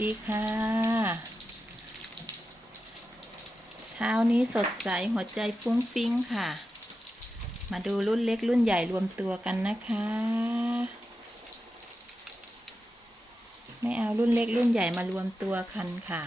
ดีค่ะ เช้านี้สดใสหัวใจฟุ้งฟิ้งค่ะ มาดูรุ่นเล็กรุ่นใหญ่รวมตัวกันนะคะ ไม่เอารุ่นเล็กรุ่นใหญ่มารวมตัวกันค่ะ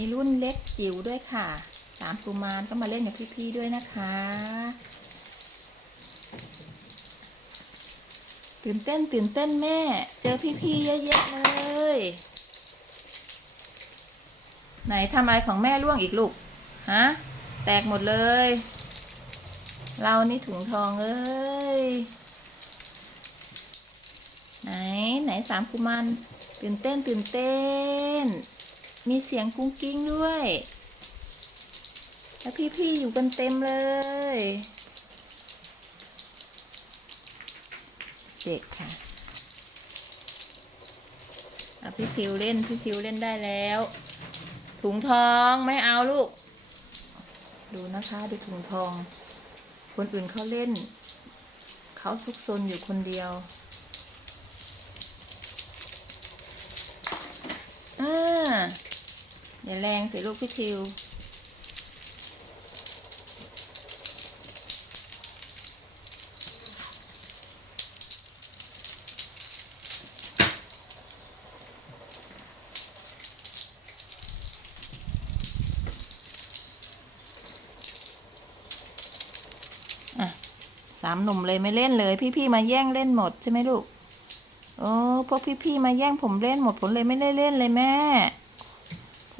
มีรุ่นเล็กจิ๋วด้วยค่ะสามกุมารก็มาเล่นกับพี่ๆด้วยนะคะตื่นเต้นตื่นเต้นแม่ เจอพี่ๆเยอะๆเลยไหนทำอะไรของแม่ร่วงอีกลูกฮะแตกหมดเลย เรานี่ถุงทองเอ้ยไหนไหนสามกุมารตื่นเต้นตื่นเต้น มีเสียงกุ้งกิ้งด้วย แล้วพี่ๆอยู่กันเต็มเลย เด็กค่ะเอาพี่พิวเล่น พี่พิวเล่นได้แล้ว ถุงทองไม่เอาลูก ดูนะคะดูถุงทอง คนอื่นเขาเล่น เขาซุกซนอยู่คนเดียวอ่า อย่าแรงสิลูกพี่ทิว อะสามหนุ่มเลยไม่เล่นเลย พี่ๆมาแย่งเล่นหมดใช่ไหมลูกโอ้พวกพี่ๆมาแย่งผมเล่นหมดผมเลยไม่ได้เล่นเลยแม่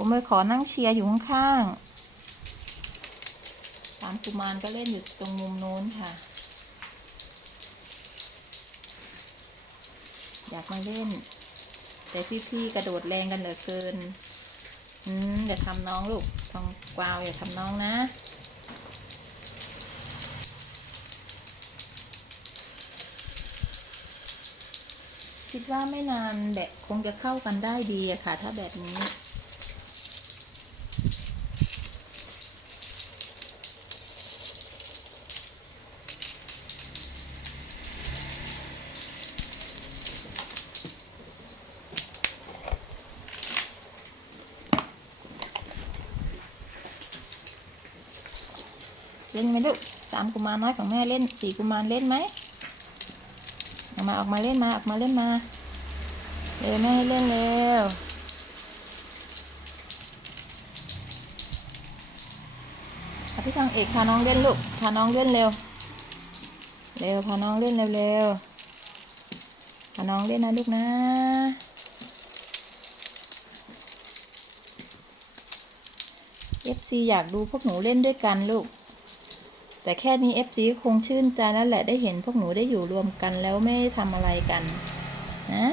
ผมเลยขอนั่งเชียร์อยู่ข้างๆสามกุมารก็เล่นอยู่ตรงมุมโน้นค่ะ อยากมาเล่น แต่พี่ๆกระโดดแรงกันเหลือเกิน อืมอย่าทำน้องลูกทองกวาวอย่าทำน้องนะคิดว่าไม่นานแบะคงจะเข้ากันได้ดีอะค่ะ ถ้าแบบนี้ เล่นไหมลูกสามกุมารน้อยของแม่เล่นสี่กุมารเล่นไหมออกมาออกมาเล่นมาออกมาเล่นมาเร็วแม่ให้เล่นเร็วพี่ทางเอกพาน้องเล่นลูกพาน้องเล่นเร็ว เร็วพาน้องเล่นเร็วเร็วพาน้องเล่นนะลูกนะเอฟซีอยากดูพวกหนูเล่นด้วยกันลูก แต่แค่นี้ FC คงชื่นใจแล้วแหละได้เห็นพวกหนูได้อยู่รวมกันแล้วไม่ทำอะไรกัน นะ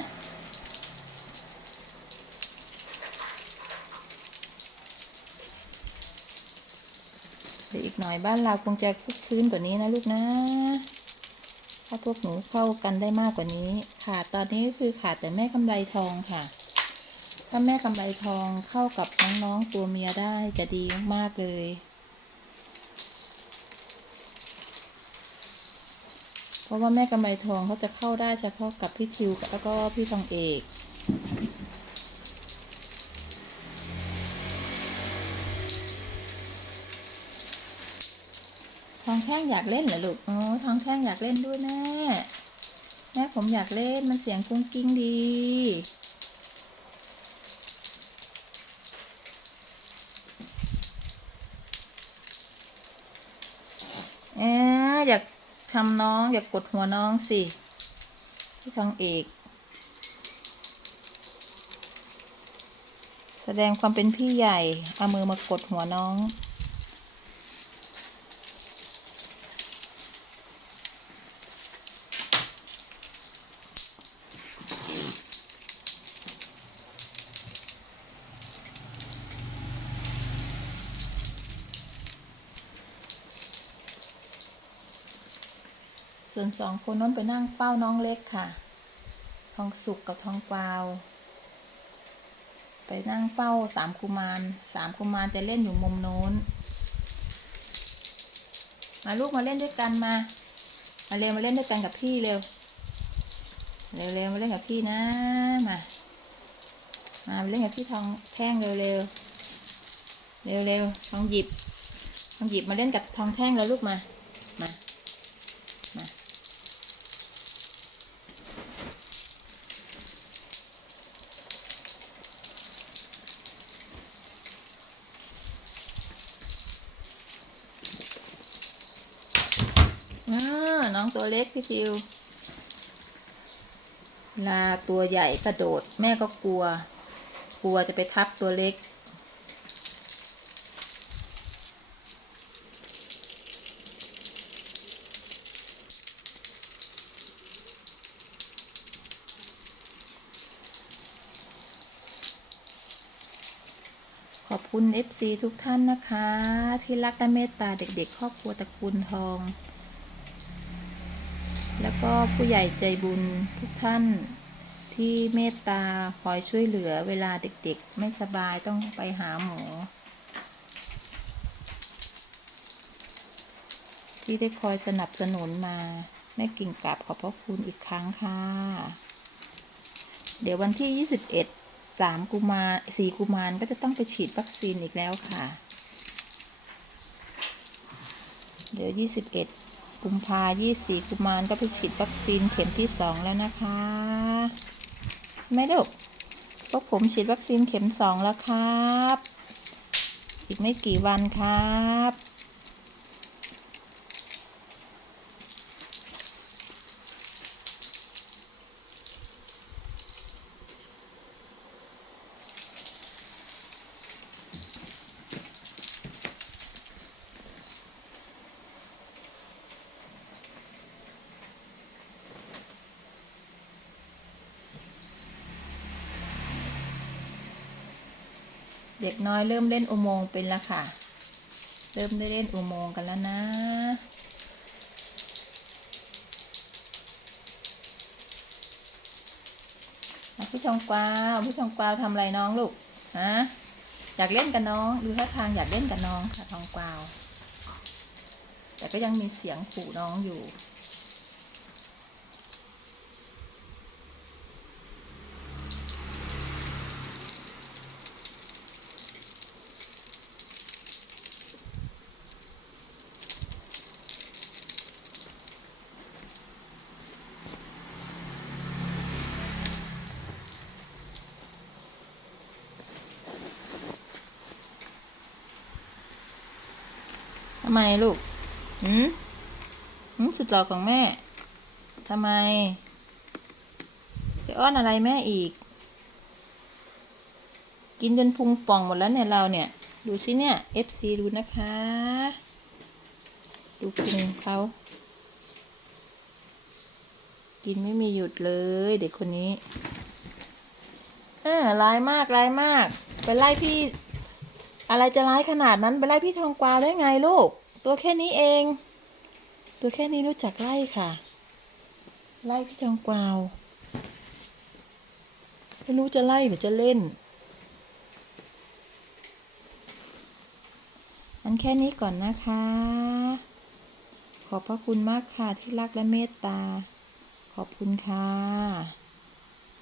เดี๋ยวอีกหน่อยบ้านเราคงจะคึกคืนกว่านี้นะลูกนะ ถ้าพวกหนูเข้ากันได้มากกว่านี้ขาดตอนนี้ก็คือขาดแต่แม่กำไรทองค่ะ ถ้าแม่กำไรทองเข้ากับน้องๆตัวเมียได้จะดีมากๆเลย เพราะว่าแม่กำไรทองเขาจะเข้าได้เฉพาะกับพี่คิวแล้วก็พี่ทองเอกทองแท่งอยากเล่นเหรอลูกอ๋อทองแท่งอยากเล่นด้วยแม่แม่ผมอยากเล่นมันเสียงกุ้งกิ้งดีอ๊ะอยาก ทำน้อง อย่ากกดหัวน้องสิพี่ทองเอก แสดงความเป็นพี่ใหญ่ เอามือมากดหัวน้อง ส่วนสองคนน้นไปนั่งเฝ้าน้องเล็กค่ะ ทองสุกกับทองกวาว ไปนั่งเฝ้าสามกุมารสามกุมารจะเล่นอยู่มุมโน้น มาลูกมาเล่นด้วยกันมา มาเร็วมาเล่นด้วยกันกับพี่เร็ว เร็วเร็วมาเล่นกับพี่นะ มา มาเล่นกับพี่ทองแท่งเร็วเร็วเร็วเร็วทองหยิบ ทองหยิบมาเล่นกับทองแท่งแล้วลูกมา เออน้อง ตัวเล็กพี่ฟิวเวลาตัวใหญ่กระโดด แม่ก็กลัว กลัวจะไปทับตัวเล็ก ขอบคุณ FC ทุกท่านนะคะ ที่รักและเมตตาเด็กๆ ครอบครัวตระกูลทอง แล้วก็ผู้ใหญ่ใจบุญทุกท่านที่เมตตาคอยช่วยเหลือเวลาเด็กๆ ไม่สบายต้องไปหาหมอที่ได้คอยสนับสนุนมา แม่กิ่งกราบขอบพระคุณอีกครั้งค่ะ เดี๋ยววันที่ 21สามกุมารสี่กุมารก็จะต้องไปฉีดวัคซีนอีกแล้วค่ะ เดี๋ยว 21 กุมภา24กุมารก็ไปฉีดวัคซีนเข็มที่2แล้วนะคะไม่ลูกพวกผมฉีดวัคซีนเข็ม2แล้วครับ อีกไม่กี่วันครับ เด็กน้อยเริ่มเล่นอุโมงค์เป็นล้วค่ะ เริ่มได้เล่นอุโมงค์กันแล้วนะอะพี่ทองกวาวพี่ทองกวาวทำอะไรน้องลูก ฮะ อยากเล่นกับน้อง ดูท่าทางอยากเล่นกับน้องค่ะทองกวาว แต่ก็ยังมีเสียงขู่น้องอยู่ ทำไมลูกหืมหืมสุดหล่อของแม่ ทำไม จะอ้อนอะไรแม่อีก กินจนพุงป่องหมดแล้วเนี่ยเราเนี่ย ดูสิเนี่ย FC ดูนะคะ ดูพุงเขากินไม่มีหยุดเลยเด็กคนนี้ เออร้ายมากร้ายมาก ไปไล่พี่ อะไรจะร้ายขนาดนั้นไปไล่พี่ทองกวาวได้ไงลูก ตัวแค่นี้เอง ตัวแค่นี้รู้จักไล่ค่ะ ไล่พี่ทองกวาวไม่รู้จะไล่หรือจะเล่น มันแค่นี้ก่อนนะคะ ขอบพระคุณมากค่ะที่รักและเมตตา ขอบคุณค่ะ